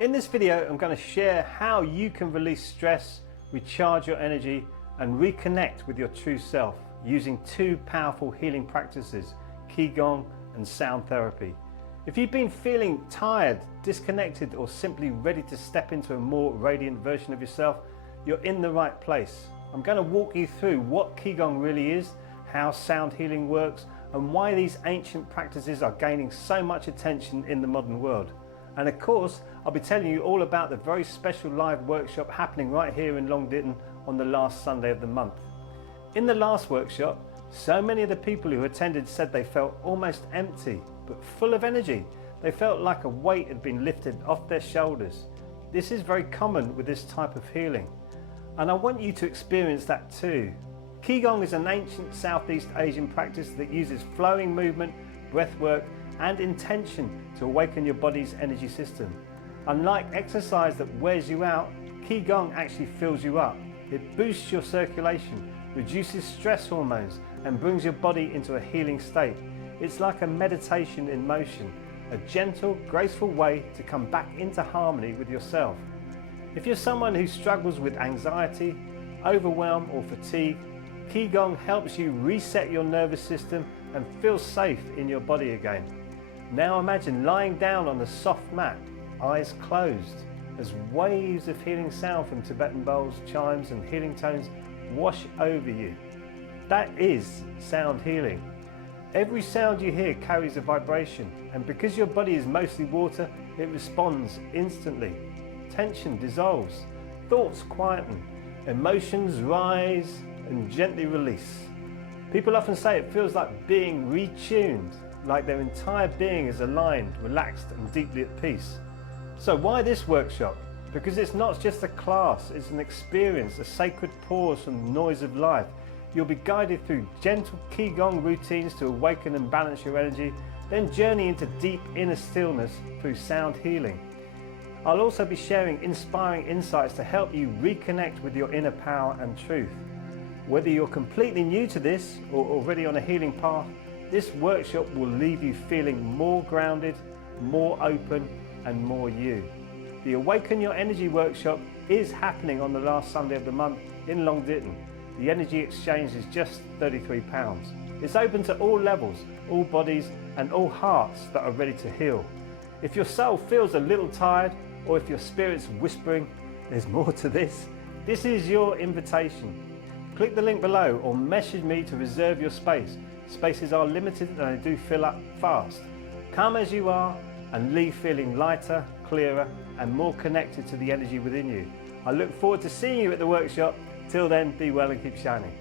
In this video, I'm going to share how you can release stress, recharge your energy, and reconnect with your true self using two powerful healing practices, Qi Gong and sound therapy. If you've been feeling tired, disconnected, or simply ready to step into a more radiant version of yourself, you're in the right place. I'm going to walk you through what Qi Gong really is, how sound healing works, and why these ancient practices are gaining so much attention in the modern world. And of course, I'll be telling you all about the very special live workshop happening right here in Long Ditton on the last Sunday of the month. In the last workshop, so many of the people who attended said they felt almost empty, but full of energy. They felt like a weight had been lifted off their shoulders. This is very common with this type of healing, and I want you to experience that too. Qi Gong is an ancient Southeast Asian practice that uses flowing movement, breath work, and intention to awaken your body's energy system. Unlike exercise that wears you out, Qi Gong actually fills you up. It boosts your circulation, reduces stress hormones, and brings your body into a healing state. It's like a meditation in motion, a gentle, graceful way to come back into harmony with yourself. If you're someone who struggles with anxiety, overwhelm, or fatigue, Qi Gong helps you reset your nervous system and feel safe in your body again. Now imagine lying down on the soft mat, eyes closed, as waves of healing sound from Tibetan bowls, chimes, and healing tones wash over you. That is sound healing. Every sound you hear carries a vibration, and because your body is mostly water, it responds instantly. Tension dissolves, thoughts quieten, emotions rise and gently release. People often say it feels like being retuned, like their entire being is aligned, relaxed, and deeply at peace. So why this workshop? Because it's not just a class, it's an experience, a sacred pause from the noise of life. You'll be guided through gentle Qi Gong routines to awaken and balance your energy, then journey into deep inner stillness through sound healing. I'll also be sharing inspiring insights to help you reconnect with your inner power and truth. Whether you're completely new to this or already on a healing path, this workshop will leave you feeling more grounded, more open, and more you. The Awaken Your Energy workshop is happening on the last Sunday of the month in Long Ditton. The energy exchange is just £33. It's open to all levels, all bodies, and all hearts that are ready to heal. If your soul feels a little tired, or if your spirit's whispering, there's more to this, this is your invitation. Click the link below or message me to reserve your space. Spaces are limited and they do fill up fast. Come as you are and leave feeling lighter, clearer, and more connected to the energy within you. I look forward to seeing you at the workshop. Till then, be well and keep shining.